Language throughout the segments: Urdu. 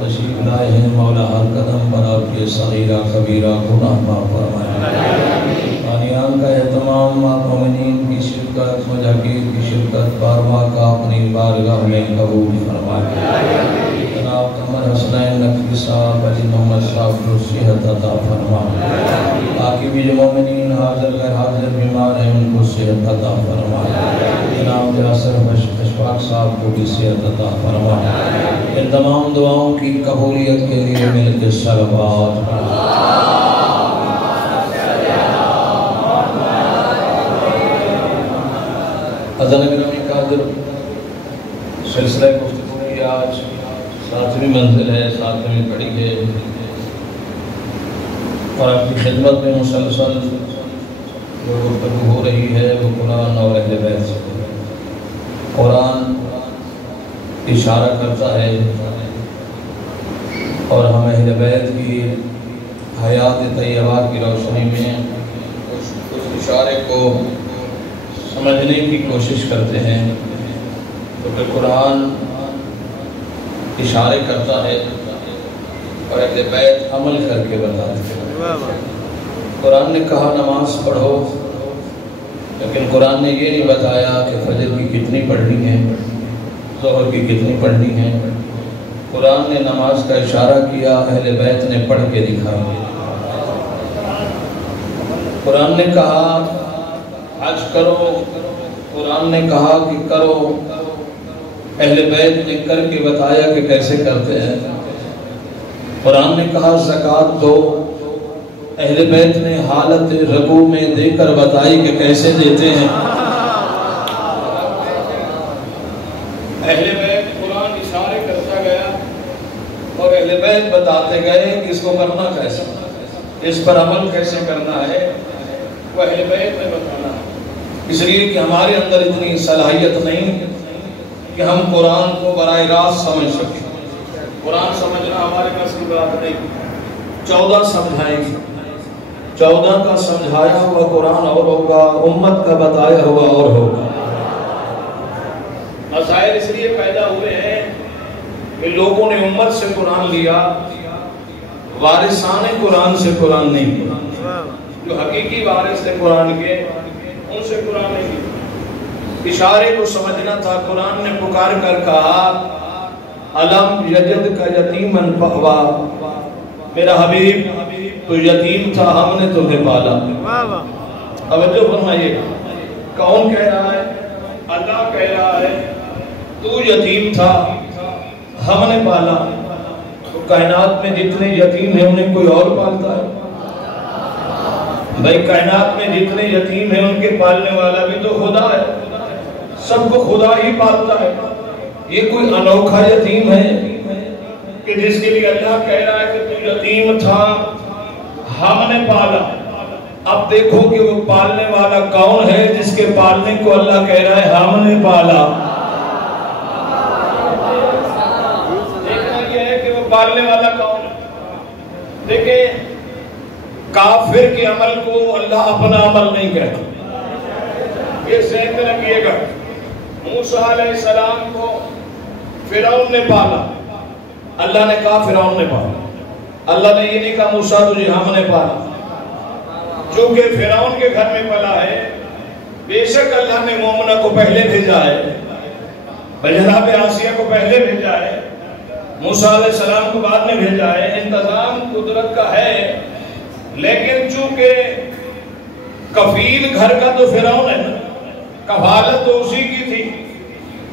تشریف لائے ہیں مولا ہر قدم پر آپ کے صغیرہ کبیرہ گناہ معاف فرمائے قانیان کا اہتمام مومنین کی شرکت مجاہدین کی شرکت بارواں کا اپنی بارگاہ میں قبول فرمائے جناب قمر حسنین نقوی صاحب علی محمد صاحب کو صحت عطا فرمائے باقی بھی جو مومنین حاضر غیر حاضر بیمار ہیں ان کو صحت عطا فرمائے جناب یاسر اشفاق صاحب کو بھی صحت عطا فرمائے ان تمام دعاؤں کی قبولیت کے لیے مل کے صلوات حضرت گرامی قادر سلسلہ گفتگو کی آج 7ویں منزل ہے 7ویں کڑی ہے اور آپ کی خدمت میں مسلسل جو گفتگو ہو رہی ہے وہ قرآن اور اہل بیت سے قرآن اشارہ کرتا ہے اور ہم اہل بیت کی حیات طیبہ کی روشنی میں اس اشارے کو سمجھنے کی کوشش کرتے ہیں کیونکہ قرآن اشارے کرتا ہے اور اہل بیت عمل کر کے بتاتے ہیں قرآن نے کہا نماز پڑھو لیکن قرآن نے یہ نہیں بتایا کہ فجر کی کتنی پڑھنی ہے ظہر کی کتنی پڑھنی ہے قرآن نے نماز کا اشارہ کیا اہل بیت نے پڑھ کے دکھایا قرآن نے کہا حج کرو قرآن نے کہا کہ کرو اہل بیت نے کر کے بتایا کہ کیسے کرتے ہیں قرآن نے کہا زکوٰۃ دو اہل بیت نے حالت رکوع میں دے کر بتائی کہ کیسے دیتے ہیں اہل بیت قرآن اشارے کرتا گیا اور اہل بیت بتاتے گئے کہ اس کو کرنا کیسے اس پر عمل کیسے کرنا ہے وہ اہل بیت نے بتانا ہے اس لیے کہ ہمارے اندر اتنی صلاحیت نہیں کہ ہم قرآن کو براہ راست سمجھ سکیں قرآن سمجھنا ہمارے بس کی بات نہیں 14 سمجھائیں 14 کا سمجھایا ہوا قرآن اور ہوگا امت کا بتایا ہوا اور ہوگا مسائل اس لیے پیدا ہوئے ہیں کہ لوگوں نے امت سے قرآن لیا وارثان قرآن سے قرآن نہیں لیا جو حقیقی وارث تھے قرآن کے ان سے قرآن نہیں لیا اشارے کو سمجھنا تھا قرآن نے پکار کر کہا علم یجد کا یتیمن فہوا میرا حبیب تو یتیم تھا ہم نے تمہیں پالا توجہ فرمائیے کون کہہ رہا ہے اللہ کہہ رہا ہے تو یتیم تھا ہم نے پالا تو کائنات میں جتنے یتیم ہیں انہیں کوئی اور پالتا ہے بھائی کائنات میں جتنے یتیم ہیں ان کے پالنے والا بھی تو خدا ہے سب کو خدا ہی پالتا ہے یہ کوئی انوکھا یتیم ہے کہ جس کے لیے اللہ کہہ رہا ہے کہ تو یتیم تھا ہم نے پالا اب دیکھو کہ وہ پالنے والا کون ہے جس کے پالنے کو اللہ کہہ رہا ہے ہم نے پالا دیکھنا یہ ہے کہ وہ پالنے والا کون ہے دیکھیں کافر کے عمل کو اللہ اپنا عمل نہیں کہتا یہ ذہن میں رکھیے گا موسیٰ علیہ السلام کو فرعون نے پالا اللہ نے کہا فرعون نے پالا اللہ نے یہ نہیں کہا موسیٰ تجھے ہم نے پالا چونکہ فرعون کے گھر میں پلا ہے بے شک اللہ نے مومنہ کو پہلے بھیجا ہے جناب آسیہ کو پہلے بھیجا ہے موسیٰ علیہ السلام کو بعد میں بھیجا ہے انتظام قدرت کا ہے لیکن چونکہ کفیل گھر کا تو فرعون ہے کفالت تو اسی کی تھی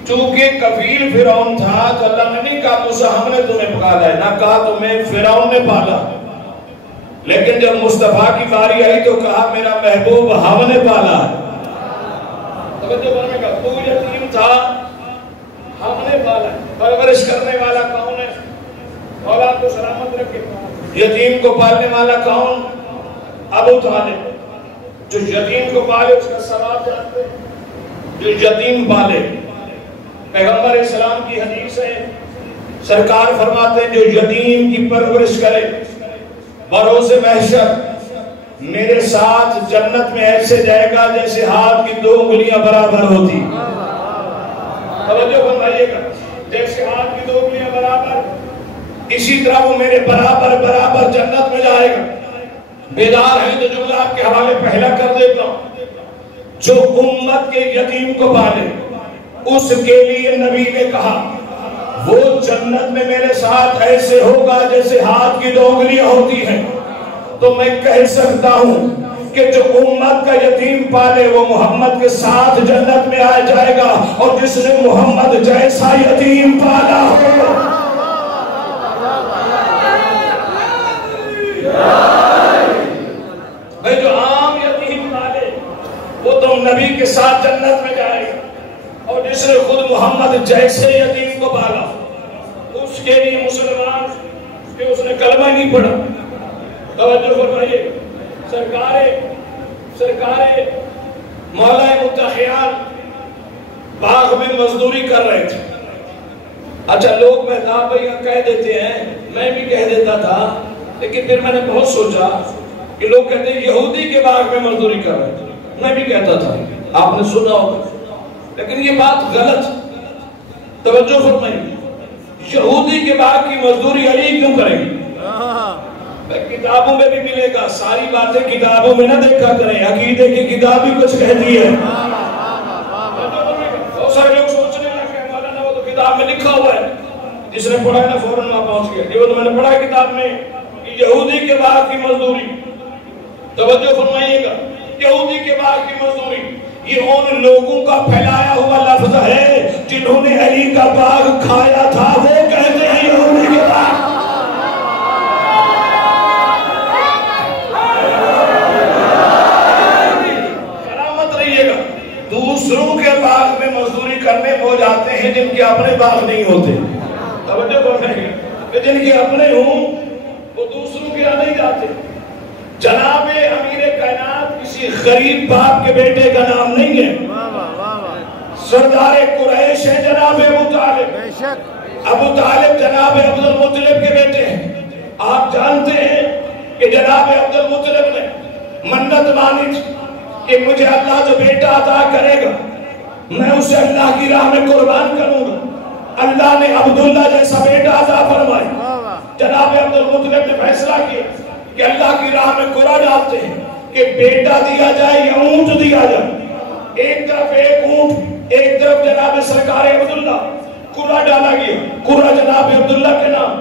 چونکہ کفیل فرعون تھا تو اللہ نے نہیں کہا موسیٰ ہم نے تمہیں پالا ہے نہ کہا تمہیں فرعون نے پالا لیکن جب مصطفیٰ کی باری آئی تو کہا میرا محبوب ہم نے پالا ہے توجہ کرنے کا تو یتیم تھا ہم نے پالا ہے پرورش کرنے والا کون ہے اولاد کو سلامت رکھے یتیم کو پالنے والا کون ابو طالب جو یتیم کو پالے اس کا ثواب جانتے ہیں جو یتیم پالے پیغمبر اسلام کی حدیث ہے سرکار فرماتے ہیں جو یتیم کی پرورش کرے بروز محشر میرے ساتھ جنت میں ایسے جائے گا جیسے ہاتھ کی 2 انگلیاں برابر ہوتی توجہ فرمائیے گا جیسے ہاتھ کی 2 انگلیاں برابر اسی طرح وہ میرے برابر برابر جنت میں جائے گا۔ بیدار ہیں تو جملہ آپ کے حوالے پہلا کر دیتا ہوں، جو امت کے یتیم کو پالے اس کے لیے نبی نے کہا وہ جنت میں میرے ساتھ ایسے ہوگا جیسے ہاتھ کی دونگلیاں ہوتی ہیں۔ تو میں کہہ سکتا ہوں کہ جو امت کا یتیم پالے وہ محمد کے ساتھ جنت میں آ جائے گا، اور جس نے محمد جیسا یتیم پالا ہو بھئی جو عام یتیم پالے وہ تو نبی کے ساتھ جنت میں جائے گا، اور جس نے خود محمد جیسے یتیم کو پالا اس کے لیے مسلمان کہ اس نے کلمہ نہیں پڑھا۔ توجہ فرمائیے، سرکار مولا متحیان باغ میں مزدوری کر رہے تھے۔ اچھا لوگ مہتاب بھائیاں کہہ دیتے ہیں، میں بھی کہہ دیتا تھا، لیکن پھر میں نے بہت سوچا کہ لوگ کہتے ہیں یہودی کے باغ میں مزدوری کر رہے تھے، میں بھی کہتا تھا، آپ نے سنا ہوگا، لیکن یہ بات غلط۔ توجہ فرمائیے، یہودی کے باغ کی مزدوری علی کیوں کریں گے؟ کتابوں میں بھی ملے گا، ساری باتیں کتابوں میں نہ دیکھا کریں، عقیدے کی کتاب ہی کچھ کہتی ہے۔ بہت سارے لوگ سوچنے لگے مولانا وہ تو کتاب میں لکھا ہوا ہے، جس نے پڑھا ہے نا فوراً وہاں پہنچ گیا، یہ وہ تو میں نے پڑھا ہے کتاب میں کہ یہودی کے باغ کی مزدوری۔ توجہ فرمائیے گا، یہودی کے باغ کی مزدوری یہ ان لوگوں کا پھیلایا ہوا لفظ ہے جنہوں نے علی کا باغ کھایا تھا، وہ کہتے ہیں یہودی کے باغ۔ سلامت رہیے گا، دوسروں کے باغ میں مزدوری کرنے وہ جاتے ہیں جن کے اپنے باغ نہیں ہوتے۔ توجہ فرمائیے کہ جن کے اپنے ہوں وہ دوسروں کے یہاں نہیں جاتے۔ جناب امیر کائنات کسی غریب باپ کے بیٹے کا نام نہیں ہے، سردار قریش ہے جناب ابو طالب، ابو طالب جناب عبد المطلب کے بیٹے ہیں۔ آپ جانتے ہیں کہ جناب عبد المطلب نے منت مانی تھی کہ مجھے اللہ جو بیٹا عطا کرے گا میں اسے اللہ کی راہ میں قربان کروں گا۔ اللہ نے عبداللہ جیسا بیٹا عطا فرمایا۔ جناب عبد المطلب نے فیصلہ کیا کہ اللہ کی راہ میں قرآن ڈالتے ہیں کہ بیٹا دیا جائے یا اونٹ دیا جائے۔ ایک طرف ایک اونٹ، ایک طرف جناب سرکار عبداللہ، قرآن ڈالا گیا، قرآن جناب عبداللہ کے نام،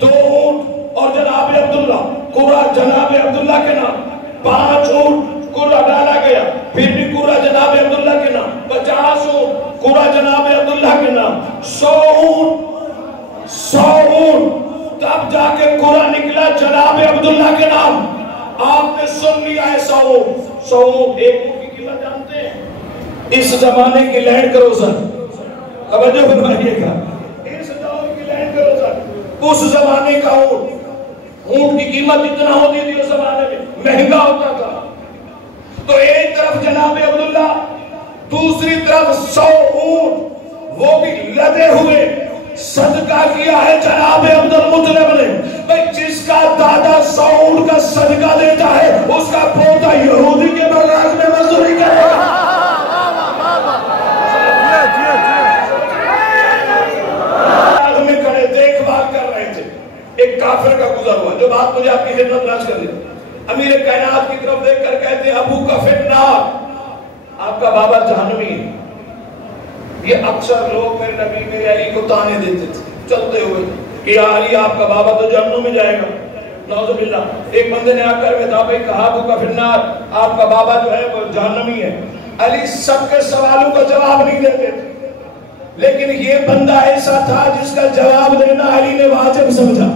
2 اونٹ اور جناب عبداللہ، قرآن جناب عبداللہ کے نام، 5 اونٹ قرآن ڈالا گیا، پھر بھی قرآن جناب عبداللہ کے نام، 50 اونٹ قرآن جناب عبداللہ کے نام، 100 اونٹ تب جا کے قرآن نکلا جناب عبداللہ کے نام۔ آپ نے سن لیا ہے 100 اونٹ، ایک اونٹ کی قیمت جانتے ہیں؟ اس زمانے کی لینڈ کروزر، توجہ فرمائیے گا، اس دور کی لینڈ کروزر، اس زمانے کا اونٹ کی قیمت اتنا ہوتی تھی اس زمانے میں، مہنگا ہوتا تھا۔ تو ایک طرف جناب عبداللہ، دوسری طرف 100 اونٹ، وہ بھی لدے ہوئے صدقہ کیا ہے جناب عبد المطلب نے۔ بھئی جس کا دادا 100 اونٹ کا صدقہ دیتا ہے اس کا پوتا یہودی کے باغ میں مزدوری کرے گا۔ باغ میں کھڑے دیکھ بھال کر رہے تھے، ایک کافر کا گزر ہوا، جو بات مجھے آپ کی خدمت میں عرض کر دی۔ امیر کائنات کی طرف دیکھ کر کہتے ہیں ابو کا فنار، آپ کا بابا جہنمی ہے۔ یہ اکثر لوگ میرے نبی میرے علی کو تانے دیتے تھے چلتے ہوئے کہ یا علی آپ کا بابا تو جہنم میں جائے گا، نعوذ باللہ۔ ایک بندے نے آ کر میں کہا ابو کا فنار، آپ کا بابا جو ہے وہ جہنمی ہے۔ علی سب کے سوالوں کا جواب نہیں دیتے تھے، لیکن یہ بندہ ایسا تھا جس کا جواب دینا علی نے واجب سمجھا۔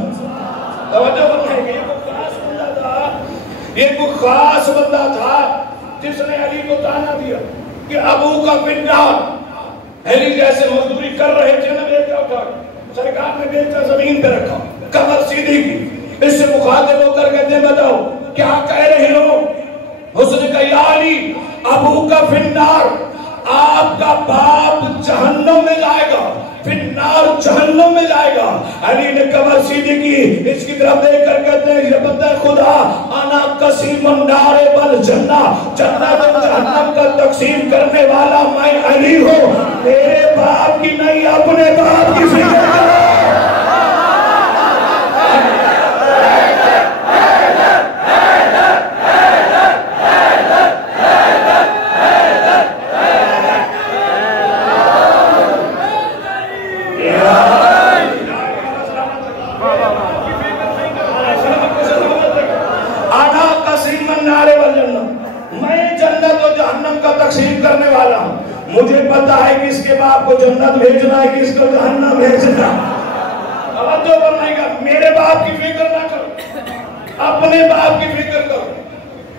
توجہ فرمائیے، یہ کوئی خاص بندہ تھا، یہ کوئی خاص بندہ تھا جس نے علی کو تانا دیا کہ ابو کا فنار، علی جیسے مزدوری کر رہے تھے نہ بیٹا اٹھا، سرکار نے بیٹا زمین پہ رکھا، کمر سیدھی کی، اس سے مخاطب ہو کر کہتے ہیں بتاؤ کیا کہہ رہے ہو؟ اس نے کہا یا علی ابو کا فنار، آپ کا باپ جہنم میں جائے گا، فنار جہنم میں جائے گا۔ علی نے کمر سیدھی کی، اس کی طرف دیکھ کر کہتے ہیں یہ بندہ خدا انا قسیم النار والجنہ، جنت و جہنم کا تقسیم کرنے والا میں علی ہوں، میرے باپ کی نہیں اپنے باپ کی فکر کرو۔ آنا قسیم النار والجنہ، میں جنت و جہنم کا تقسیم کرنے والا ہوں. مجھے پتا ہے کہ اس کے باپ کو جنت بھیجنا ہے، کہ اس کو جہنم بھیجنا. توجہ فرمائے گا، میرے باپ کی فکر نہ کرو، اپنے باپ کی فکر کرو.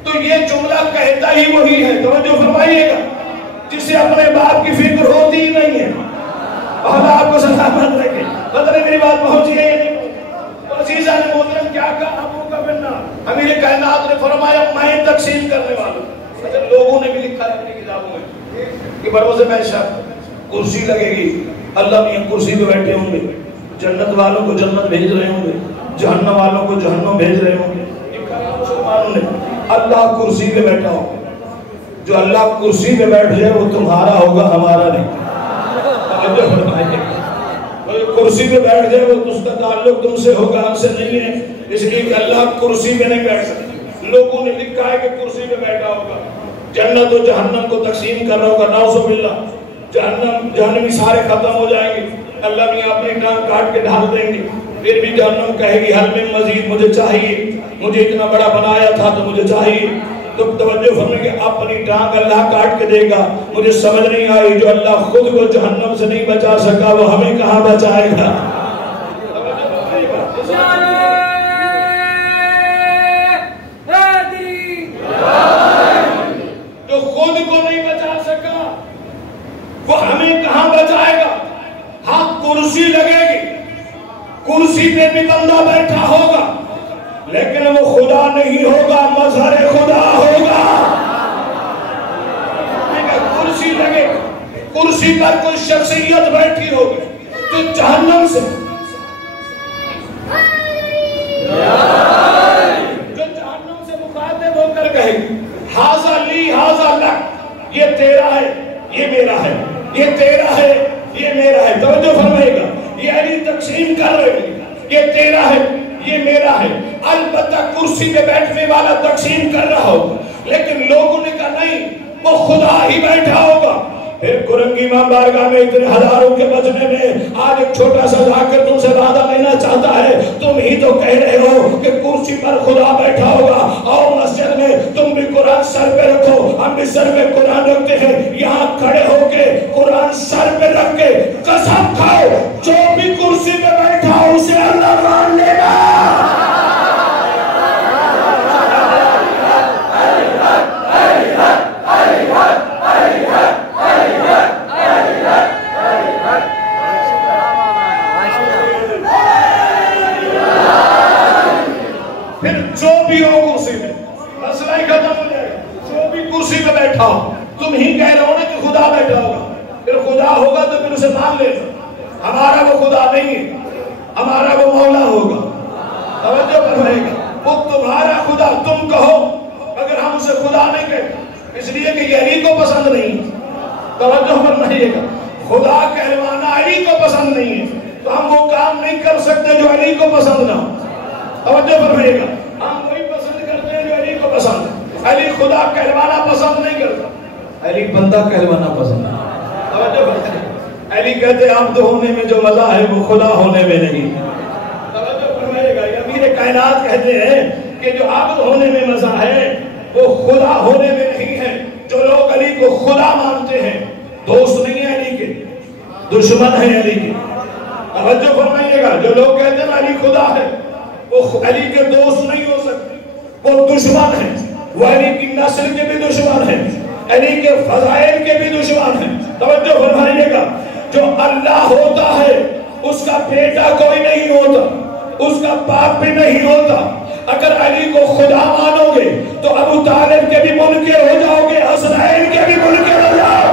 تو یہ جملہ کہتا ہی وہی ہے، توجہ فرمائیے گا، جسے اپنے باپ کی فکر ہوتی ہی نہیں ہے. اور آپ کو سلامت رکھے. پتہ نہیں میری بات پہنچی ہے یا نہیں. تو عزیزان محترم، کیا کہا ابو کا بننا؟ امیر کائنات نے فرمایا میں تقسیم کرنے والا ہوں. لوگوں نے بھی لکھا ہے اپنی کتابوں میں کہ بروز محشر کرسی لگے گی، اللہ میاں کرسی پہ بیٹھے ہوں گے، جنت والوں کو جنت بھیج رہے ہوں گے، جہنم والوں کو جہنم بھیج رہے ہوں گے. مسلمانوں نے اللہ کرسی پہ بیٹھا ہوگا. جو اللہ کرسی پہ بیٹھ جائے وہ تمہارا ہوگا، ہمارا نہیں. کرسی پہ بیٹھ جائے وہ اس کا تعلق تم سے ہوگا، ہم سے نہیں ہے. اس لیے کہ اللہ کرسی پہ نہیں بیٹھ سکتا. لوگوں نے لکھا ہے کہ کرسی پہ بیٹھا ہوگا، جنت و جہنم کو تقسیم کر رہا ہوگا. نعوذ باللہ، جہنمی سارے ختم ہو جائیں گے، اللہ میاں اپنی ٹانگ کاٹ کے ڈال دیں گے. پھر بھی جہنم کہے گی حل میں مزید، مجھے چاہیے، مجھے اتنا بڑا بنایا تھا تو مجھے چاہیے. تو توجہ فرمائیں کہ اپنی ٹانگ اللہ کاٹ کے دے گا. مجھے سمجھ نہیں آئی، جو اللہ خود کو جہنم سے نہیں بچا سکا وہ ہمیں کہاں بچائے گا؟ جو خود کو نہیں بچا سکا وہ ہمیں کہاں بچائے گا؟ ہاں کرسی لگے گی، کرسی پہ بھی بندہ بیٹھا ہوگا لیکن وہ خدا نہیں ہوگا، مظہر خدا ہوگا. کرسی لگے، کرسی پر کوئی شخصیت بیٹھی ہوگی تو جہنم سے، جو جہنم سے مخاطب ہو کر کہے ہاذا لی ہاذا لک، یہ تیرا ہے یہ میرا ہے، یہ تیرا ہے یہ میرا ہے. توجہ فرمائے گا، یہ علی تقسیم کر رہے ہیں، یہ تیرا ہے یہ میرا ہے. البتہ کرسی پہ بیٹھنے والا تقسیم کر رہا ہوگا، لیکن لوگوں نے کہا نہیں، وہ خدا ہی بیٹھا ہوگا. پھر قرنگی امام بارگاہ میں اتنے ہزاروں کے بچنے میں آج ایک چھوٹا سا ذاکر تم سے وعدہ لینا چاہتا ہے. تم ہی تو کہہ رہے ہو کہ کرسی پر خدا بیٹھا ہوگا، اور مسجد میں تم بھی قرآن سر پہ رکھو، ہم بھی سر پہ قرآن رکھتے ہیں. یہاں کھڑے ہو کے قرآن سر پہ رکھ کے قسم کھاؤ جو بھی کرسی پہ بیٹھا ہو اسے اللہ مان لے گا. پھر جو بھی ہو کرسی میں مسئلہ ہی ختم ہو جائے. جو بھی کرسی پہ بیٹھا ہو، تم ہی کہہ رہے ہو نا کہ خدا بیٹھا ہوگا. پھر خدا ہوگا تو پھر اسے مان لینا. ہمارا وہ خدا نہیں ہے، ہمارا وہ مولا ہوگا. توجہ فرمائے گا، وہ تمہارا خدا تم کہو، اگر ہم اسے خدا نہیں کہتے اس لیے کہ یہ علی کو پسند نہیں. توجہ فرمائیے گا، خدا کہلوانا علی کو پسند نہیں ہے تو ہم وہ کام نہیں کر سکتے جو علی کو پسند نہ ہو. توجہ فرمائیے گا، ہم وہی پسند کرتے ہیں جو علی کو پسند ہے. علی خدا کہلوانا پسند نہیں کرتا، علی بندہ کہلوانا پسند ہے. توجہ فرمائیے، علی کہتے ہیں عبد ہونے میں جو مزہ ہے وہ خدا ہونے میں نہیں. توجہ فرمائیے گا، امیر کائنات کہتے ہیں کہ جو عبد ہونے میں مزہ ہے وہ خدا ہونے میں نہیں ہے. جو لوگ علی کو خدا مانتے ہیں دوست نہیں ہے علی کے، دشمن ہے علی کے. توجہ فرمائیے گا، جو لوگ کہتے ہیں علی خدا ہے وہ علی کے دوست نہیں ہو سکتے، وہ دشمن ہیں. وہ علی کی نسل کے بھی دشمن ہیں، علی کے فضائل کے بھی دشمن ہیں. توجہ فرمائیے گا، جو اللہ ہوتا ہے اس کا بیٹا کوئی نہیں ہوتا، اس کا باپ بھی نہیں ہوتا. اگر علی کو خدا مانو گے تو ابو طالب کے بھی منکر ہو جاؤ گے، حسنین کے بھی منکر ہو جاؤ.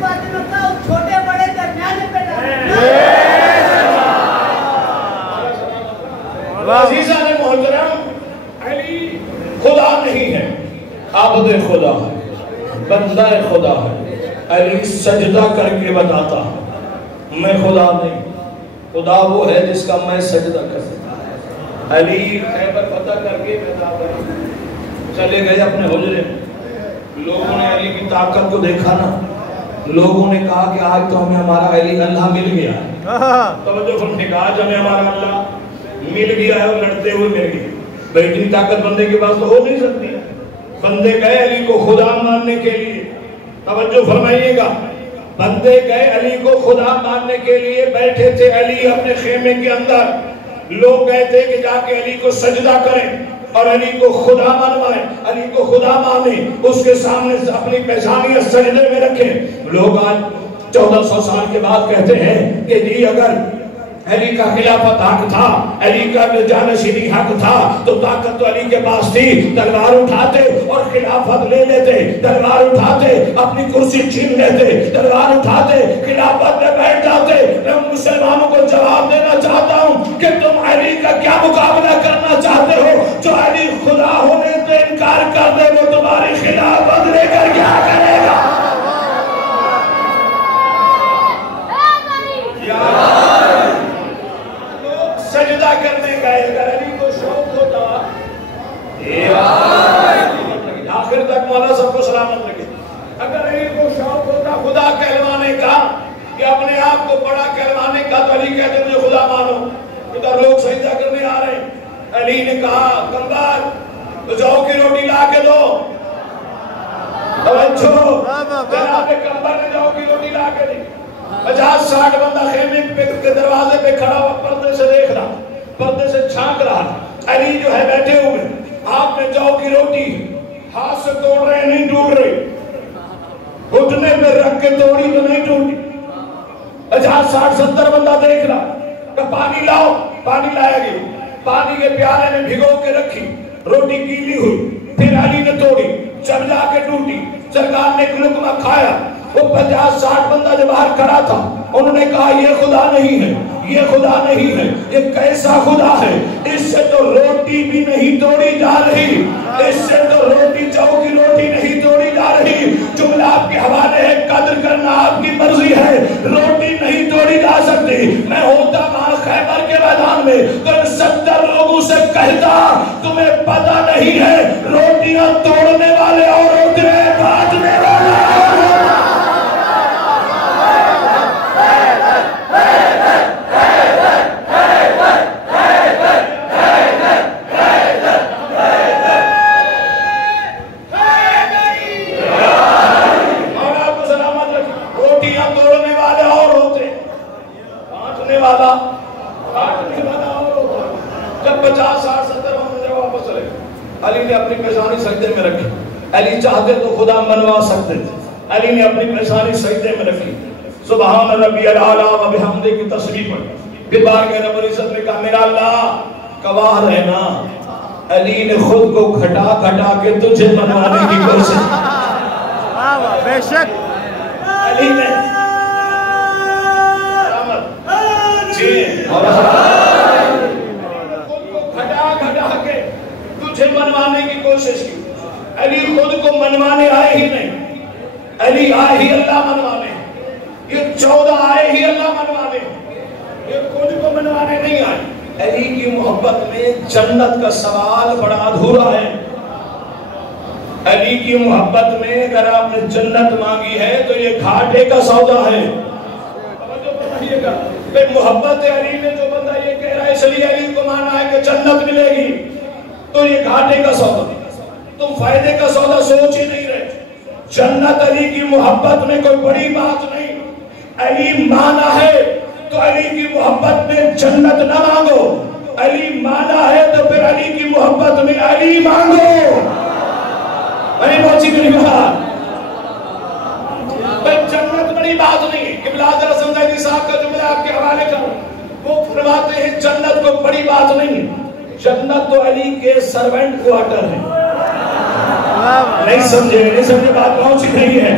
فاطمہ کا عزیزان محترم، علی خدا نہیں ہے، عبد خدا ہے، بندہ خدا ہے۔ علی سجدہ کر کے بتاتا میں خدا نہیں، خدا وہ ہے جس کا میں سجدہ کر سکتا۔ علی خیبر فتح کر کے چلے گئے اپنے حجرے، لوگوں نے علی کی طاقت کو دیکھا نا، لوگوں نے کہا کہ آج تو ہمیں ہمارا علی اللہ مل گیا ہے۔ توجہ فرمائیں، کہا آج ہمیں ہمارا اللہ مل گیا ہے، اور لڑتے ہوئے مل گیا۔ بھئی اتنی طاقت بندے کے پاس تو ہو نہیں سکتی۔ بندے گئے علی کو خدا ماننے کے لیے، توجہ فرمائیے گا، بندے گئے علی کو خدا ماننے کے لیے، بیٹھے تھے علی اپنے خیمے کے اندر، لوگ گئے تھے کہ جا کے علی کو سجدہ کریں اور علی کو خدا منوائیں، علی کو خدا مانیں، اس کے سامنے اپنی پیشانیاں سجدے میں رکھیں۔ لوگ آج 1400 سال کے بعد کہتے ہیں کہ جی اگر علی کا خلافت حق تھا، علی کا جانشینی حق تھا تو طاقت تو علی کے پاس تھی، تلوار اٹھاتے اور خلافت لے لیتے، تلوار اٹھاتے اپنی کرسی چھین لیتے، تلوار اٹھاتے خلافت میں بیٹھ جاتے۔ میں مسلمانوں کو جواب دینا چاہتا ہوں کہ تم علی کا کیا مقابلہ کرنا چاہتے ہو؟ جو علی خدا ہونے سے انکار کر دے وہ تمہاری خلافت لے کر کیا کرے گا؟ سجدہ کرنے گئے، اگر علی کو شوق ہوتا، آخر تک مولا سب کو سلامت لگے، اگر علی کو شوق ہوتا خدا کہلوانے کا کہ اپنے آپ کو بڑا کہلوانے کا تو علی کہتے مجھے خدا مانو۔ ادھر لوگ سجدہ کرنے آ رہے ہیں، علی نے کہا کمبر تو جاؤ کی روٹی لا کے دو۔ توجہ، جناب کمبر نے جاؤ کی روٹی لا کے دی۔ 50-60 بندہ خیمے کے دروازے پہ کھڑا ہوا، پردے سے دیکھ رہا، پردے سے چھانک رہا۔ علی جو ہے بیٹھے ہوئے، ہاتھ میں جو کی روٹی ہاتھ سے توڑ رہے نہیں ٹوٹ رہی، گھٹنے پہ رکھ کے توڑی تو نہیں ٹوٹی۔ 50-60-70 بندہ دیکھ رہا کہ پانی لاؤ، پانی لایا گیا، پانی کے پیالے میں بھگو کے رکھی، روٹی گیلی ہوئی، پھر علی نے توڑی، جب جا کے ٹوٹی، سرکار نے ایک لقمہ کھایا۔ وہ 50-60 بندہ جو باہر کھڑا تھا انہوں نے کہا یہ خدا نہیں ہے، یہ خدا نہیں ہے، یہ کیسا خدا ہے؟ اس سے تو روٹی بھی نہیں توڑی جا رہی، اس سے تو روٹی چاؤ کی روٹی نہیں توڑی جا رہی۔ جملہ آپ کے حوالے ہے، قدر کرنا آپ کی مرضی ہے، روٹی نہیں توڑی جا سکتی۔ میں ہوتا وہاں خیبر کے میدان میں تو 70 لوگوں سے کہتا تمہیں پتہ نہیں ہے روٹیاں توڑنے والے اور ہوتے ہیں بانٹنے والے۔ علی نے اپنی پیشانی سجدے میں رکھی، علی چاہتے تو خدا منوا سکتے تھے، علی نے اپنی پیشانی سجدے میں رکھی، سبحان ربی الاعلیٰ و بحمدہ کی تسبیح پڑھی، پھر بارگاہ رب العزت نے کہا میرا اللہ گواہ رہنا، علی نے خود کو گھٹا گھٹا کے تجھے منوانے کی کوشش، بے شک علی نے جی خود کو گھٹا گھٹا کے تجھے منوانے کی کوشش کی۔ علی خود کو منوانے آئے ہی نہیں، علی آئے ہی اللہ منوانے، یہ 14 آئے ہی اللہ منوانے، یہ خود کو منوانے نہیں آئے۔ علی کی محبت میں جنت کا سوال بڑا ادھورا ہے۔ علی کی محبت میں اگر آپ نے جنت مانگی ہے تو یہ گھاٹے کا سودا ہے۔ محبت علی میں جو بندہ یہ کہہ رہا ہے اس لیے علی کو ماننا ہے کہ جنت ملے گی تو یہ گھاٹے کا سودا، تم فائدے کا سودا سوچ ہی نہیں رہے۔ جنت علی کی محبت میں کوئی بڑی بات نہیں، علی مانا ہے تو علی کی محبت میں جنت نہ مانگو، علی مانا ہے تو پھر علی کی محبت میں علی مانگو۔ میں پہنچی میری بات، جنت بڑی بات نہیں۔ قبلہ حضرت زندگی صاحب کا جملہ آپ کے حوالے کروں، وہ فرماتے ہیں جنت کو بڑی بات نہیں، جنت تو علی کے سرونٹ کوارٹر ہے۔ نہیں سمجھے بات پہنچی نہیں ہے۔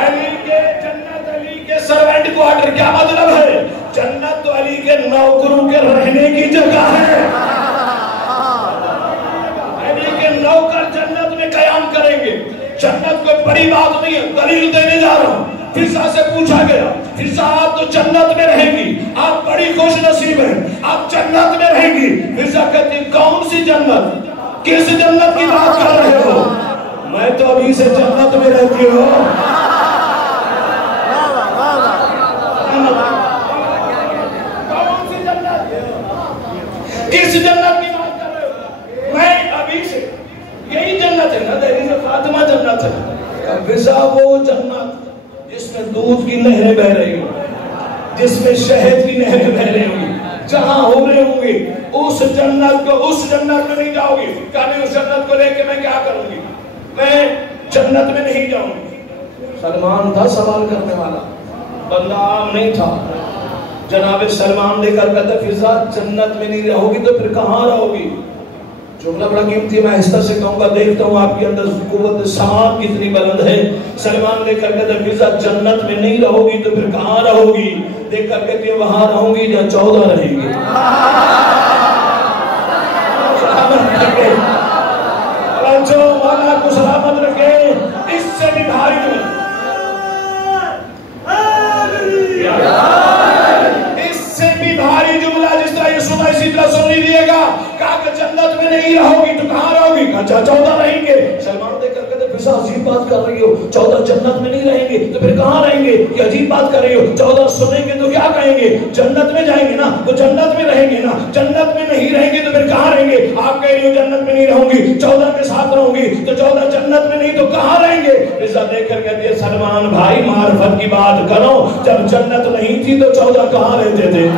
علی کے جنت علی کے سرونٹ کوارٹر کیا مطلب ہے؟ جنت تو علی کے نوکروں کے رہنے کی جگہ ہے۔ جنت کوئی بڑی بات نہیں ہے، دلیل دینے جا رہا ہوں۔ فضا سے پوچھا گیا، فضا آپ تو جنت میں رہیں گی، آپ بڑی خوش نصیب ہیں، آپ جنت میں رہیں گی۔ فضا کہتی کون سی جنت، کس جنت کی بات کر رہے ہو؟ میں تو ابھی سے جنت میں رہتی ہوں۔ کون سی جنت، کس جنت کی بات کر رہے ہو؟ میں ابھی سے، یہی جنت ہے نا، دہلیز فاطمہ جنت ہے۔ فضا وہ جنت جس میں دودھ کی نہریں بہ رہی ہوں، جس میں شہد کی نہریں بہ رہی ہوں، جہاں ہو رہے ہوں گے، اس جنت کو، اس جنت میں نہیں جاؤ گی۔ کہا اس جنت کو لے کے میں کیا کروں گی، میں جنت میں نہیں جاؤں گی۔ سلمان تھا سوال کرنے والا، بندہ عام نہیں تھا۔ جناب سلمان لے کر کہتا فضا جنت میں نہیں رہو گی تو پھر کہاں رہو گی؟ جملہ بڑا قیمتی، میں آہستہ سے کہوں گا، دیکھتا ہوں آپ کے اندر قوت سماعت کتنی بلند ہے۔ سلمان لے کر کہتا فضا جنت میں نہیں رہو گی تو پھر کہاں رہو گی؟ دیکھ کر کہتے ہیں وہاں رہوں گی جہاں 14 رہیں گے۔ جو مولا کو سلامت رکھے، اس سے بھی بھاری جملہ جس طرح یہ سنا اسی طرح سن لیجیے گا۔ کہا کہ جنت میں نہیں رہو گی تو کہاں رہو گی؟ کہا 14 رہیں گے۔ سلمان دیکھ کر کہتے فضا عجیب بات کر رہی ہو، 14 جنت میں نہیں رہیں گے تو پھر کہاں رہیں گے؟ یہ عجیب بات کر رہی ہو، 14 سنیں گے تو کیا کہیں گے؟ جنت میں جائیں گے نا تو جنت میں رہیں گے نا، جنت میں نہیں رہیں گے تو پھر کہاں رہیں گے؟ آپ کہہ رہی ہو جنت میں نہیں رہوں گی، 14 کے ساتھ رہوں گی تو 14 جنت میں نہیں تو کہاں رہیں گے؟ فضا دیکھ کر کہتی ہے سلمان بھائی معرفت کی بات کرو، جب جنت نہیں تھی تو 14 کہاں رہتے تھے؟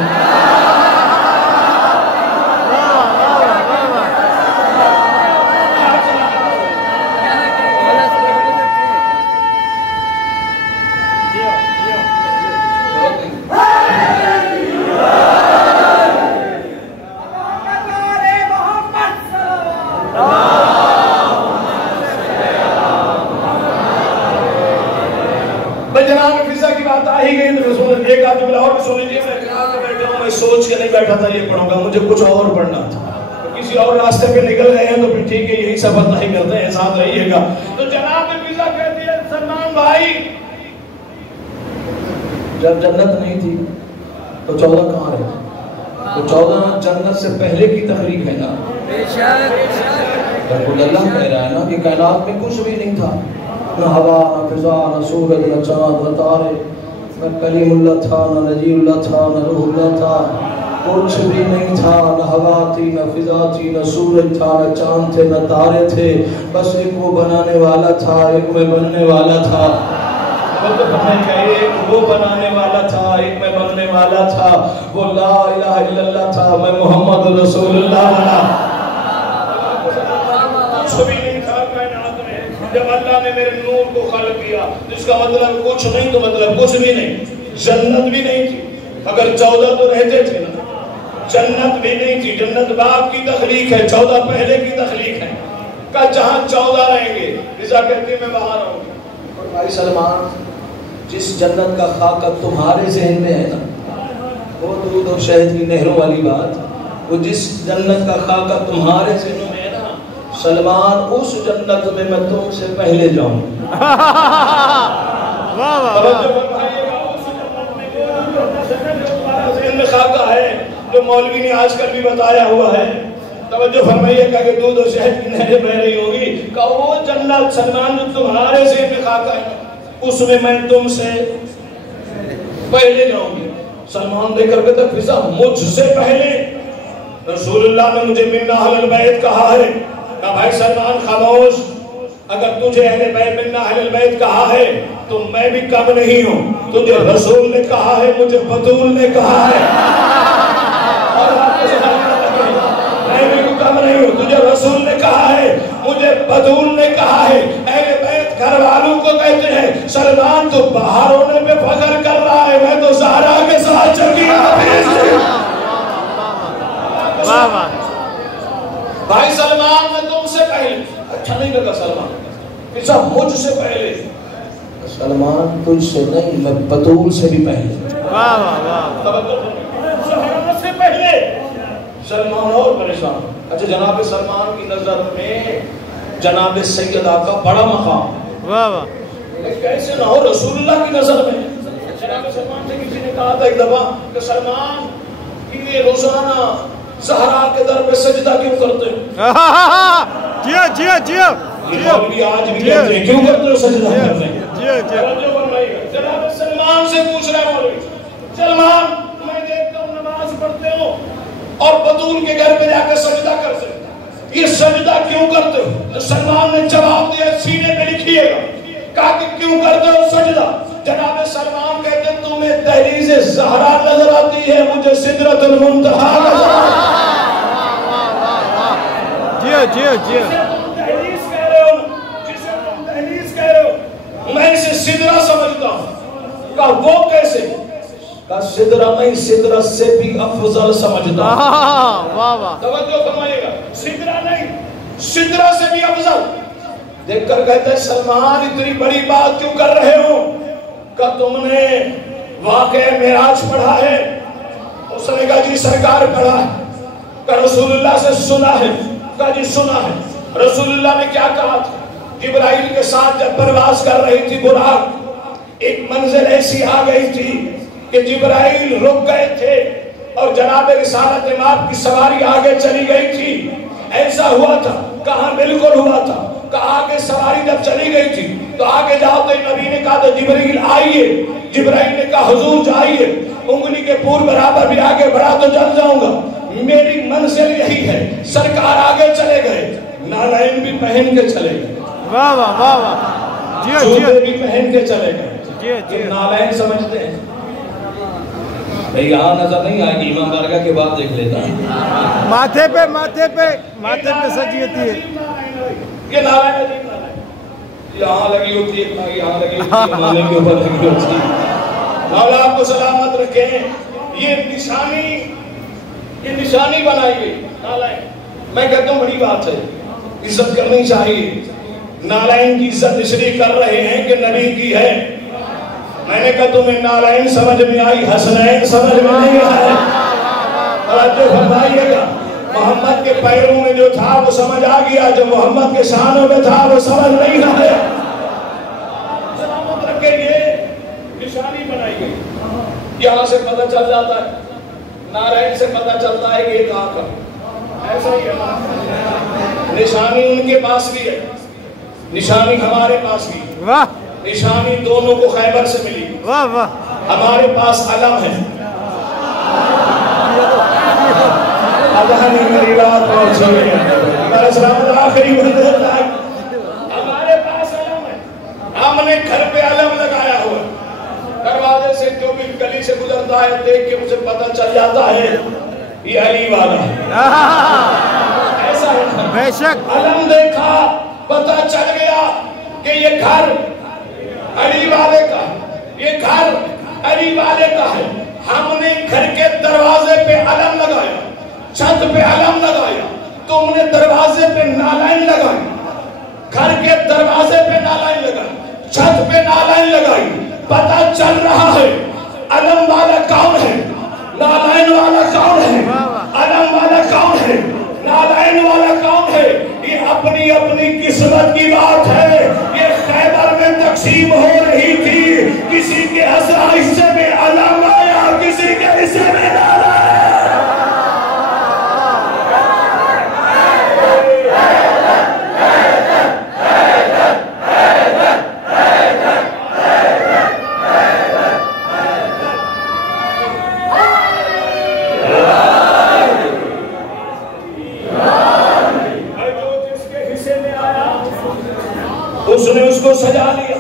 سوچ کے نہیں بیٹھا تھا یہ پڑھوں گا، مجھے کچھ اور پڑھنا تھا، کسی اور راستے پہ نکل گئے ہیں تو پھر ٹھیک ہے، یہی سفر نہیں کرتے ہیں، ساتھ رہیے گا۔ تو جناب فضا کہتی ہے سلمان بھائی جب جنت نہیں تھی تو 14 کہاں رہے؟ تو 14 جنت سے پہلے کی تخلیق ہے نا، رب اللہ کہہ رہا ہے نا کہ کائنات میں کچھ بھی نہیں تھا، نہ ہوا، نہ فضا، نہ سورج، نہ چاند، نہ تارے، نہ کلیم اللہ تھا، نہ نجی اللہ تھا، نہ روح اللہ تھا، کچھ بھی نہیں تھا، نہ ہوا تھی، نہ فضا تھی، نہ سورج تھا، نہ چاند تھے، نہ تارے تھے، بس ایک وہ بنانے والا تھا، ایک میں بننے والا تھا۔ ایک وہ بنانے والا تھا، ایک میں بننے والا تھا، وہ لا الہ الا اللہ تھا، میں محمد رسول اللہ والا۔ کچھ بھی نہیں تھا کائنات میں، جب اللہ نے میرے نور کو خلق کیا، جس کا مطلب کچھ نہیں تو مطلب کچھ بھی نہیں، جنت بھی نہیں تھی، اگر 14 تو رہتے تھے نا، جنت بھی نہیں تھی، جنت باپ کی تخلیق ہے، 14 پہلے کی تخلیق ہے، کہ جہاں 14 رہیں گے، فضا کہتی میں وہاں رہوں گی۔ اور بھائی سلمان جس جنت کا خاکہ تمہارے ذہن میں ہے نا، وہ دودھ اور شہد کی نہروں والی بات، وہ جس جنت کا خاکہ تمہارے ذہنوں میں ہے نا سلمان، اس جنت میں میں تم سے پہلے جاؤں۔ خاکہ ہے جو مولوی نے آج کل بھی بتایا ہوا ہے، توجہ فرمائیے کہ دودھ اور شہد کی نہریں بہ رہی ہوگی، کہ وہ جنت سلمان جو تمہارے ذہن میں خاکہ ہے اس میں تم سے پہلے جاؤں گی۔ سلمان دے کر کہتا فضا مجھ سے پہلے؟ رسول اللہ نے مجھے من اہل البیت کہا ہے۔ کہا بھائی سلمان خاموش، اگر تجھے اہل بیت من اہل البیت کہا ہے تو میں بھی کم نہیں ہوں، تجھے رسول نے کہا ہے، مجھے بطول نے کہا ہے، میں بھی کم نہیں ہوں، تجھے رسول نے کہا ہے، مجھے بطول نے کہا ہے۔ اہل بیت گھر والوں کو کہتے ہیں سلمان تو باہر ہونے پہ فخر کر رہا ہے، میں تو زہرا کے ساتھ چکی بھائی سلمان میں تم سے پہلے۔ اچھا نہیں لگا سلمان، فضا مجھ سے پہلے؟ سلمان تجھ سے نہیں، میں بطول سے بھی پہلے۔ سے پہلے سلمان اور پریشان۔ اچھا جناب سلمان کی نظر میں جناب سیدہ کا بڑا مقام، واہ واہ کیسے نہ ہو رسول اللہ کی نظر میں. جناب سلمان سے کسی نے کہا تھا ایک دفعہ کہ سلمان یہ روزانہ زہرا کے در پہ سجدہ کیوں کرتے ہو؟ جیو جیو جیو یہ مولوی آج بھی کہتے ہیں کیوں کرتے ہو سجدہ کرتے ہیں؟ جناب سلمان سے پوچھ رہا ہے مولوی سلمان میں دیکھتا ہوں نماز پڑھتے ہو اور بطول کے گھر پہ جا کے سجدہ کرتے ہو, یہ سجدہ کیوں کرتے ہو؟ تو سلمان نے جواب دیا سینے پہ لکھیے گا, کہا کہ کیوں کرتے ہو سجدہ؟ جناب سلمان کہتے ہیں تمہیں دہلیز زہرا نظر آتی ہے, مجھے سدرۃ المنتہا نظر آتی ہے. جیو جیو جیو جسے تم دہلیز کہہ رہے ہو, جسے تم دہلیز کہہ رہے ہو, میں اسے سدرہ سمجھتا ہوں. کہا وہ کیسے؟ کہا سدرہ نہیں, سدرہ سے بھی افضل سمجھتا ہوں. واہ واہ توجہ فرمائیے گا, سدرہ نہیں سدرہ سے بھی افضل. دیکھ کر کہتے ہیں سلمان اتنی بڑی بات کیوں کر رہے ہو؟ کہ تم نے واقعہ معراج پڑھا ہے؟ اس نے کہا جی سرکار پڑھا ہے. کہ رسول اللہ سے سنا ہے؟ کہا جی سنا ہے. رسول اللہ نے کیا کہا تھا؟ جبرائیل کے ساتھ جب پرواز کر رہی تھی براق, ایک منزل ایسی آ گئی تھی کہ جبرائیل رک گئے تھے اور جناب رسالت مآب کی سواری آگے چلی گئی تھی. ایسا ہوا تھا, کہاں بالکل ہوا تھا کہ آگے سواری جب چلی گئی تھی تو آگے جاؤ تو نبی نے کہا تو جبرائیل آئیے. جبرائیل نے کہا حضور جائیے, انگلی کے پور برابر بھی آگے بڑھا تو چل جاؤں گا, میری منزل یہی ہے. سرکار آگے چلے گئے, نالائن بھی پہن کے چلے گئے, واہ واہ واہ واہ جیو جوتے بھی پہن کے چلے گئے. جیو یہ جیو نالائن سمجھتے ہیں. بھئی یہاں نظر نہیں آئے گی, امام درگاہ کے بعد دیکھ لیتا ہے. ماتھے پہ سجی ہوتی ہے. یہ نالائن عجیب نالائن, یہاں لگی ہوتی ہے, یہاں لگی ہوتی ہے, مالے کے اوپر لگی ہوتی ہے. مولا آپ کو سلامت رکھیں. یہ نشانی بنائی گئی نالائن. میں کہتا ہوں بڑی بات ہے, عزت کرنی چاہیے. نالائن کی عزت اس لیے کر رہے ہیں کہ نبی کی ہے. میں نے کہا تمہیں نالائن سمجھ میں آئی, حسنین سمجھ میں نہیں آئے. توجہ فرمائیے گا, محمد کے پیروں میں جو تھا وہ سمجھ آ گیا, جو محمد کے شانوں میں تھا وہ سمجھ نہیں آیا. سلامت رکھے یہ نشانی بنائی گئی. یہاں سے پتہ چل جاتا ہے, نالائن سے پتہ چلتا ہے کہ یہ کہاں کا. ایسا ہی ہے, نشانی ان کے پاس بھی ہے, نشانی ہمارے پاس بھی. واہ نشانی دونوں کو خیبر سے ملی. واہ واہ ہمارے پاس علم ہے. ادھانی میری رات پہنچی ہے, میرا سلام آخری منزل تک. ہمارے پاس علم ہے, ہم نے گھر پہ علم لگایا ہوا. دروازے سے جو بھی گلی سے گزرتا ہے دیکھ کے مجھے پتہ چل جاتا ہے یہ علی والا ہے. ایسا ہے, بے شک علم دیکھا پتہ چل گیا کہ یہ گھر علی والے کا, یہ گھر علی والے کا ہے. ہم نے گھر کے دروازے پہ علم لگایا, چھت پہ علم لگایا, تم نے دروازے پہ نالائن لگائی. گھر کے دروازے پہ نالائن لگائی, چھت پہ نالائن لگائی. پتہ چل رہا ہے علم والا کون ہے, نالائن والا کون ہے, علم والا کون ہے, نالائن والا کون ہے. یہ اپنی اپنی قسمت کی بات ہے. یہ خیبر میں تقسیم ہو رہی تھی, کسی کے حصے میں علم آیا, کسی کے حصے میں نالائن. اس نے اس کو سجا لیا,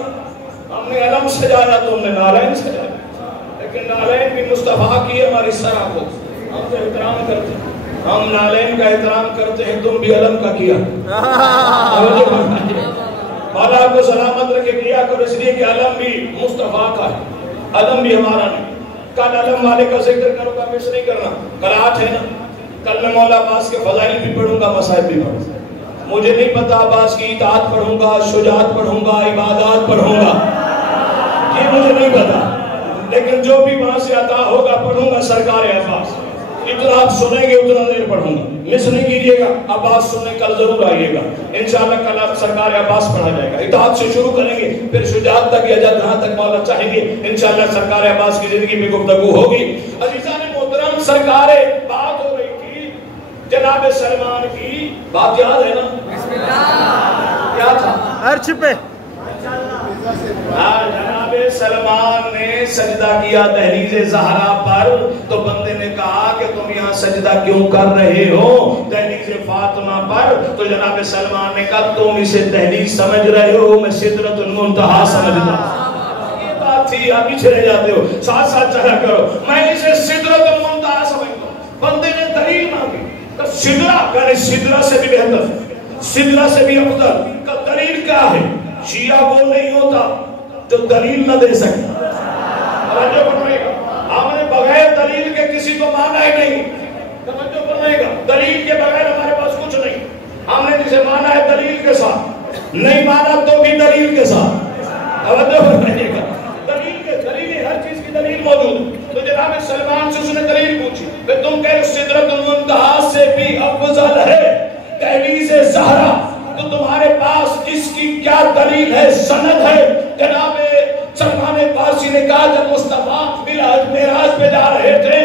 ہم نے علم سجایا تو ہم نے نالائن سجایا. لیکن نالائن بھی مصطفیٰ کی ہے ہماری سرا کو, ہم تو احترام کرتے ہیں. ہم نالائن کا احترام کرتے ہیں, تم بھی علم کا کیا. مولا آپ کو سلامت رکھے کیا کرو, اس لیے کہ علم بھی مصطفیٰ کا ہے, علم بھی ہمارا نہیں. کل علم والے کا ذکر کروں گا, مس نہیں کرنا. کل 8 ہے نا, کل میں مولا عباس کے فضائل بھی پڑھوں گا, مصائب بھی پڑھوں گا. مجھے نہیں پتا عباس کی اطاعت پڑھوں گا, شجاعت پڑھوں گا, عبادات پڑھوں گا, یہ مجھے نہیں پتا. لیکن جو بھی وہاں سے عطا ہوگا پڑھوں گا سرکار عباس. جتنا آپ سنیں گے اتنا دیر پڑھوں گا، مس نہیں کیجیے گا. عباس سننے کل ضرور آئیے گا انشاءاللہ. کل سرکار عباس پڑھا جائے گا. اطاعت سے شروع کریں گے پھر شجاعت تک یا جہاں تک مولا چاہیں گے انشاءاللہ سرکار عباس کی زندگی میں گفتگو ہوگی. عزیزان محترم، سرکار بات ہو رہی تھی جناب سلمان کی. بات یاد ہے نا؟ بسم اللہ کیا تھا؟ عرش پہ جناب سلمان نے سجدہ کیا دہلیز زہرا پر، تو بندے نے کہا کہ تم یہاں سجدہ کیوں کر رہے ہو دہلیز فاطمہ پر؟ تو جناب سلمان نے کہا تم اسے دہلیز سمجھ رہے ہو، میں سدرۃ المنتہا سمجھتا ہوں. یہ بات تھی، آپ پیچھے رہ جاتے ہو، ساتھ ساتھ چلا کرو. میں اسے سدرۃ المنتہا سمجھتا ہوں. بندے نے دلیل مانگی، سدرہ یعنی سدرہ سے بھی بہتر، سدرہ سے بھی افضل کا دلیل کیا ہے؟ شیعہ وہ نہیں ہوتا جو دلیل نہ دے سکے. توجہ فرمائے گا، ہم نے بغیر دلیل کے کسی کو مانا ہی نہیں. توجہ فرمائے گا، دلیل کے بغیر ہمارے پاس کچھ نہیں. ہم نے جسے مانا ہے دلیل کے ساتھ، نہیں مانا تو بھی دلیل کے ساتھ. توجہ فرمائے گا، دلیل ہر چیز کی دلیل موجود ہے. تو جناب سلمان سے اس نے دلیل پوچھی، کہ تم کہہ سدرۃ المنتہا سے بھی افضل ہے دہلیز زہرا، تو تمہارے پاس جس کی کیا دلیل ہے، سند ہے؟ جناب سلمان فارسی نے کہا جب مصطفیٰ معراج پہ جا رہے تھے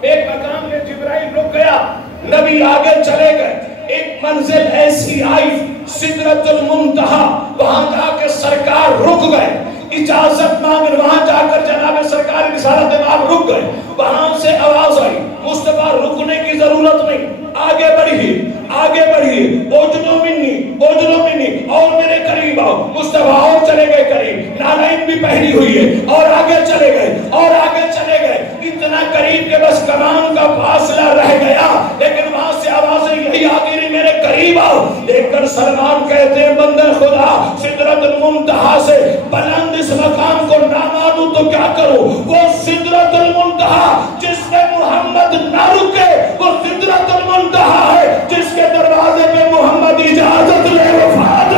ایک مقام میں جبرائیل رک گیا، نبی آگے چلے گئے، ایک منزل ایسی آئی سدرۃ المنتہا، وہاں جا کے سرکار رک گئے، اجازت مانگ، وہاں جا کر جناب سرکار رسالت امام رک گئے. وہاں سے آواز آئی مصطفیٰ رکنے کی ضرورت نہیں، آگے بڑھیے آگے بڑھیے، اوجلو منی اور میرے قریب آؤ. مصطفیٰ اور چلے گئے قریب، نالائن بھی پہنی ہوئی ہے اور آگے چلے گئے اور آگے چلے گئے، اتنا قریب کہ بس کمان کا فاصلہ رہ گیا، لیکن وہاں سے آوازیں یہی آتی رہی میرے قریب آؤ. دیکھ کر سلمان کہتے ہیں بندے خدا سدرۃ المنتہا سے بلند اس مقام کو نہ مانوں تو کیا کروں؟ وہ سدرۃ المنتہا جس پہ محمد نہ رکے، وہ سدرۃ المنتہا ہے جس کے دروازے پہ محمد اجازت لے وفات.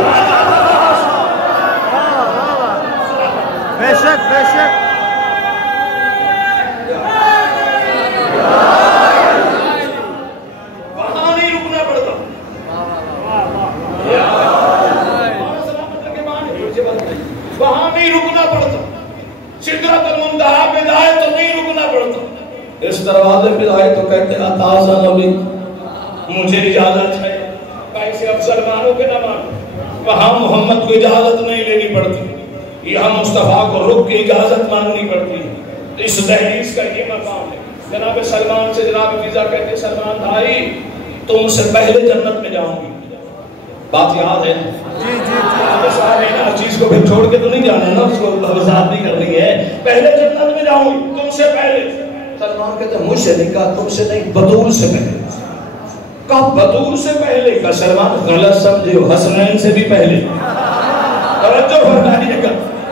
بے شک بے شک. وہاں نہیں رکنا پڑتا، وہاں نہیں رکنا پڑتا. سدرۃ المنتہا پہ جائے تو نہیں رکنا پڑتا. اس دروازے پہ جائے تو کہتے ہیں تازہ نبی مجھے اجازت ہے. کیسے اب سلمانوں کے نہ مانو، وہاں محمد کو اجازت نہیں لینی پڑتی، یہاں مصطفیٰ کو رک کے اجازت مانگنی پڑتی ہے. اس دہلیز کا یہ مقام ہے. جناب سلمان سے جناب فیضا کہتے سلمان بھائی تم سے پہلے جنت میں جاؤں گی. بات یاد ہے؟ جی جی جی. ہر چیز کو پھر چھوڑ کے تو نہیں جانا نا، اس کو وضاحت نہیں کرنی ہے. پہلے جنت میں جاؤں گی تم سے پہلے. سلمان کہتے ہیں مجھ سے نہیں کہا، تم سے نہیں، بطول سے پہلے. کہا بطول سے پہلے؟ کہا سلمان غلط سمجھے ہو، حسنین سے بھی پہلے. توجہ فرمائیے گا،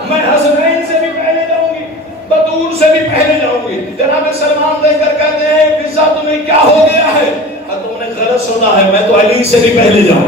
میں حسنین سے بھی پہلے جاؤں گی، بطول سے بھی پہلے جاؤں گی. جناب سلمان دیکھ کر کہتے ہیں فضا تمہیں کیا ہو گیا ہے؟ تم نے غلط سنا ہے، میں تو علی سے بھی پہلے جاؤں.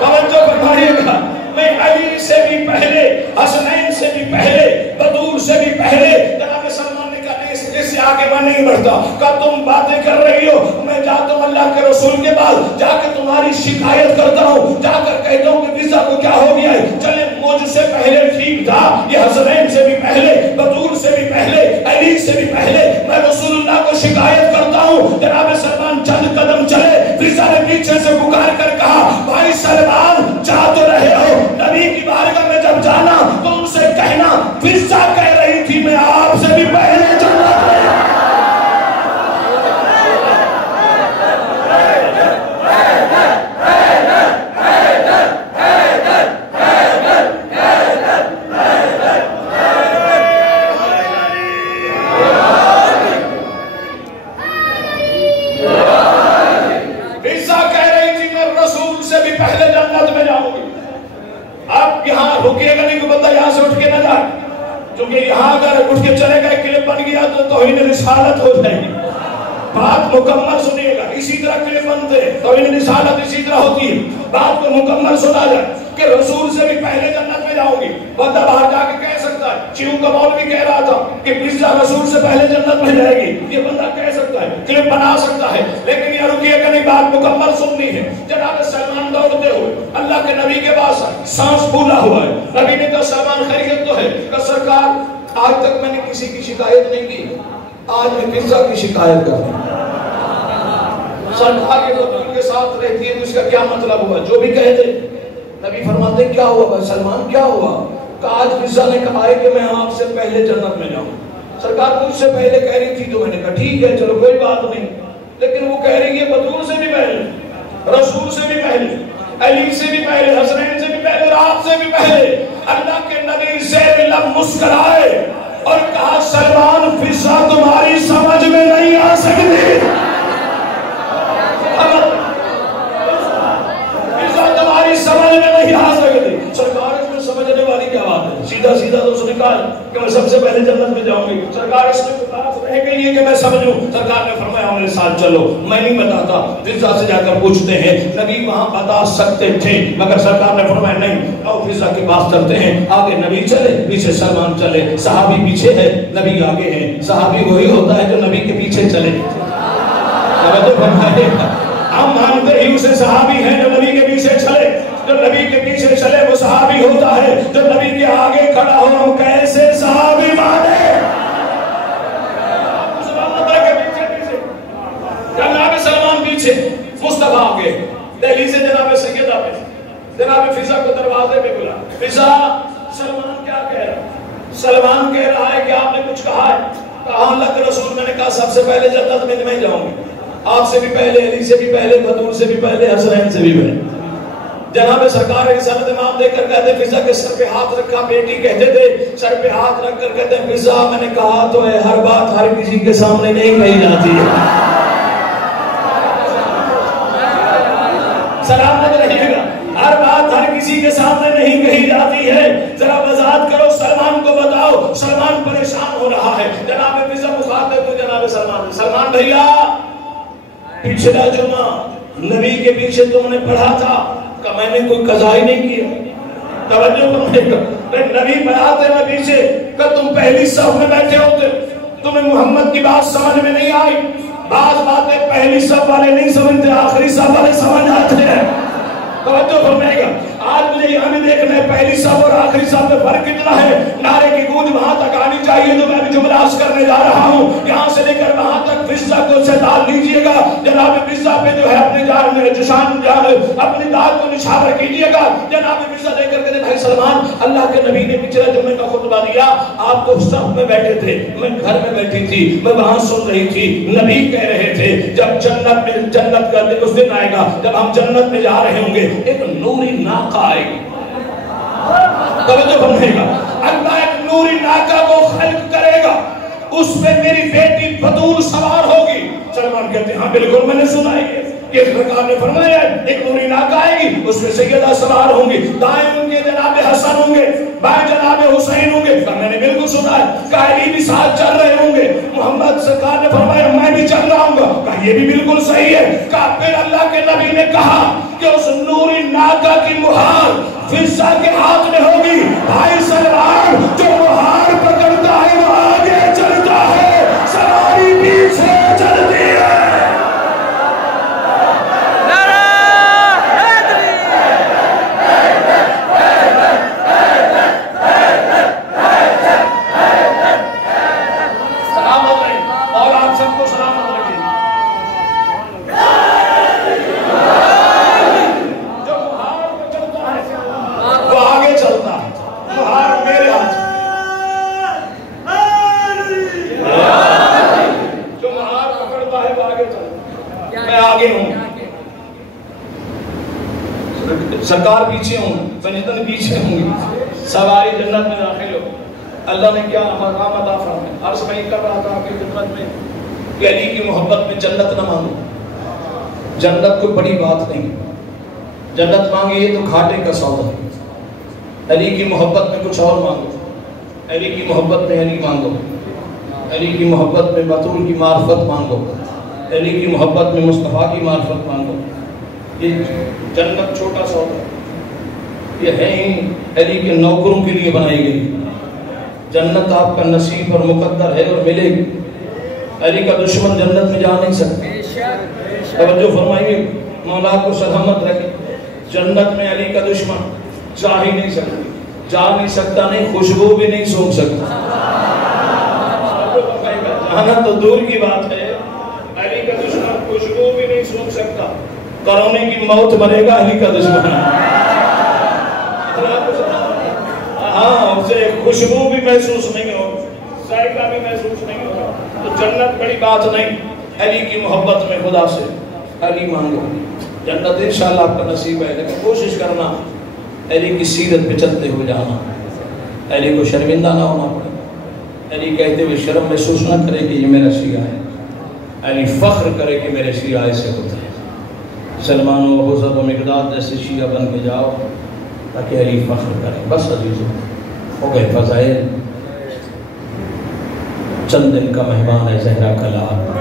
توجہ فرمائیے گا، میں علی سے بھی پہلے، حسنین سے بھی پہلے، بطول سے بھی پہلے. جناب سلمان نے کہا اس سے آگے میں نہیں بڑھتا. کہا تم باتیں کر رہی ہو، میں جاتا ہوں اللہ کے رسول کے پاس، جا کے تمہاری شکایت کرتا ہوں، جا کر کہتا ہوں کہ فضا کو کیا ہو گیا ہے. چلے مجھ سے پہلے ٹھیک تھا، یہ حسنین سے بھی پہلے، بطول سے بھی پہلے، علی سے بھی پہلے، میں رسول اللہ کو شکایت کرتا ہوں. جناب سلمان چند قدم چلے، فضا نے پیچھے سے پکار کر کہا بھائی سلمان جا تو رہے ہو، نبی کی بارگاہ میں جب جانا تو ان سے کہنا فضا کہہ رہی تھی میں آپ سے بھی پہلے جانا. رسالت ہو جائے گی. بات مکمل سنیے گا، اسی طرح کلے بنتے توہین رسالت اسی طرح ہوتی ہے. بات کو مکمل سنا جائے کہ رسول سے بھی پہلے جنت میں جاؤں گی. بندہ باہر جا کے کہہ سکتا ہے چیوں کا مولوی کہہ رہا تھا کہ فضہ رسول سے پہلے جنت میں جائے گی، یہ بندہ کہہ سکتا ہے، کلپ بنا سکتا ہے، لیکن یہ رکیے کہ نہیں، بات مکمل سننی ہے۔ جناب سلمان دوڑتے ہوئے اللہ کے نبی کے پاس آئے، سانس پھولا ہوا ہے، نبی نے کہا سلمان خیریت تو ہے؟ کہ سرکار آج تک میں نے کسی کی شکایت نہیں کی، آج میں فضہ کی شکایت کر رہا ہوں۔ سرکار کے بطول کے ساتھ رہتی ہے تو اس کا کیا مطلب ہوا؟ جو بھی کہہ دے۔ نبی فرماتے ہیں کیا ہوا بھائی سلمان، کیا ہوا؟ کہ آج فضہ نے کہا ہے کہ میں آپ سے پہلے جنت میں جاؤں۔ سرکار مجھ سے پہلے کہہ رہی تھی تو میں نے کہا ٹھیک ہے چلو کوئی بات نہیں، لیکن وہ کہہ رہی ہے بطول سے بھی پہلے، رسول سے بھی پہلے، علی سے بھی پہلے، حسنین سے بھی پہلے، آپ سے بھی پہلے۔ اللہ کے نبی زیر لب مسکرائے اور کہا سلمان فضہ تمہاری سمجھ میں نہیں آ سکتی، تمہاری سمجھ میں نہیں آ سکتی۔ سرکار اس میں سمجھنے والی کیا بات ہے؟ سیدھا سیدھا تو اس نے کہا کہ میں سب سے پہلے جنت میں جاؤں گی۔ سرکار اس میں بات رہ گئی ہے کہ میں سمجھوں۔ سرکار نے فرمایا میرے ساتھ چلو، میں نہیں بتاتا، فضہ سے جا کر پوچھتے ہیں۔ نبی وہاں بتا سکتے تھے مگر سرکار نے فرمایا نہیں، آؤ فضہ کے پاس چلتے ہیں۔ آگے نبی چلے، پیچھے سلمان چلے، صحابی پیچھے ہے، نبی آگے ہیں۔ صحابی وہی ہوتا ہے جو نبی کے پیچھے چلے۔ ہم مانتے ہی اسے صحابی ہیں جو نبی کے پیچھے چلے، جو نبی کے پیچھے چلے وہ صحابی ہوتا ہے، جو نبی کے آگے کھڑا ہو ہم کیسے صحابی مانے؟ جناب سلمان پیچھے، مصطفیٰ آگے، دہلی سے جناب سیدہ پہ، جناب فضہ کو دروازے پہ بلا۔ فضہ سلمان کیا کہہ رہا ہے؟ سلمان کہہ رہا ہے کہ آپ نے کچھ کہا ہے؟ کہا اللہ کے رسول میں نے کہا سب سے پہلے جنت میں میں جاؤں گی، آپ سے بھی پہلے، علی سے بھی پہلے، بطول سے بھی پہلے، حسنین سے بھی پہلے۔ جناب سرکار ایک سند امام دے کر کہتے ہیں فضہ کے سر پہ ہاتھ رکھا، بیٹی کہتے تھے سر پہ ہاتھ رکھ کر کہتے ہیں فضہ میں نے کہا تو ہے ہر بات ہر کسی کے سامنے نہیں کہی جاتی ہے۔ سلام نہ رہیے گا، ہر بات ہر کسی کے سامنے نہیں کہی جاتی ہے۔ ذرا وضاحت کرو، سلمان کو بتاؤ، سلمان پریشان ہو رہا ہے۔ جناب فضہ مخاطب تو جناب سلمان، سلمان بھیا پچھلا جمعہ نبی کے پیچھے تم نے پڑھا تھا کہ میں نے کوئی قضا ہی نہیں کیا، توجہ کرنے نبی پڑھاتے میں پیچھے کہ تم پہلی صف میں بیٹھے ہوتے، تمہیں محمد کی بات سمجھ میں نہیں آئی، بعض باتیں پہلی صف والے نہیں سمجھتے، آخری صف والے سمجھ آتے ہیں، توجہ کرنے گا۔ آج مجھے یہاں بھی دیکھنا ہے پہلی صف اور آخری صف میں فرق کتنا ہے۔ نعرے کی گونج وہاں تک آنی چاہیے تو میں بھی جملہ عرض کرنے جا رہا ہوں، یہاں سے لے کر وہاں تک فضہ کو سے دال لیجئے گا، جناب فضہ پہ جو ہے اپنی اپنی دال کو نشاور کیجئے گا۔ جناب فضہ دے کر کہتے بھائی سلمان، اللہ کے نبی نے پچھلے جمعے کا خطبہ دیا، آپ تو صف میں بیٹھے تھے، میں گھر میں بیٹھی تھی، میں وہاں سن رہی تھی، نبی کہہ رہے تھے جب جنت کا اس دن آئے گا جب ہم جنت میں جا رہے ہوں گے، ایک نوری ناقہ آئے گی، توجہ بنے گا، اللہ ایک نوری ناقہ کو خلق کرے گا، اس پہ میری بیٹی بطول سوار ہوگی۔ سلمان کہتے ہیں ہاں بالکل میں نے سنا ہے کہ سرکار نے فرمایا ایک نوری ناقہ آئے گی، اس میں سیدہ سوار ہوں گی، دائیں ان کے جناب حسن ہوں گے، بائیں جناب حسین ہوں گے، میں نے بالکل سنا ہے کہ علی بھی ساتھ چل رہے ہوں گے، محمد سرکار نے فرمایا میں بھی چل رہا ہوں گا، کہا یہ بھی بالکل صحیح ہے، کہا پھر اللہ کے نبی نے کہا کہ اس نوری ناقہ کی مہار فضہ کے ہاتھ میں ہوگی۔ بھائی سلمان جو مہار پکڑتا ہے وہ آگے چلتا ہے، سواری پیچھے چلتی ہے۔ سرکار پیچھے ہوں، فنجتن پیچھے ہوں گی، سواری جنت میں داخل ہو۔ اللہ نے کیا مقام عطا فرمایا، عرض میں کر رہا تھا آپ کی خدمت میں کہ علی کی محبت میں جنت نہ مانگو، جنت کوئی بڑی بات نہیں، جنت مانگے یہ تو گھاٹے کا سودا ہے۔ علی کی محبت میں کچھ اور مانگو، علی کی محبت میں علی مانگو، علی کی محبت میں بطول کی معرفت مانگو، علی کی محبت میں مصطفیٰ کی معرفت مانگو۔ یہ جنت چھوٹا سودا، یہ ہے ہی علی کے نوکروں کے لیے بنائی گئی، جنت آپ کا نصیب اور مقدر ہے اور ملے گی. علی کا دشمن جنت میں جا نہیں سکتا. توجہ فرمائیے, مولا کو سلامت رکھے. جنت میں علی کا دشمن جا ہی نہیں سکتا, جا نہیں سکتا, نہیں خوشبو بھی نہیں سونگ سکتا. جانا تو دور کی بات ہے, علی کا دشمن خوشبو بھی نہیں سونگ سکتا. کرونے کی موت مرے گا علی کا دشمن. ہاں, اسے خوشبو بھی محسوس نہیں ہوگا, ذائقہ بھی محسوس نہیں ہوگا. تو جنت بڑی بات نہیں, علی کی محبت میں خدا سے علی مانگو. جنت انشاءاللہ آپ کا نصیب ہے, لیکن کوشش کرنا علی کی سیرت پہ چلتے ہوئے جانا. علی کو شرمندہ نہ ہونا پڑے, علی کہتے ہوئے شرم محسوس نہ کرے کہ یہ میرا شیعہ ہے. علی فخر کرے کہ میرے شیعہ ایسے ہوتے ہیں. سلمان و حضرت و مقداد جیسے شیعہ بن کے جاؤ تاکہ علی فخر کرے. بس عزیزوں, ہو گئے فضائل. چند دن کا مہمان ہے زہرا کلام.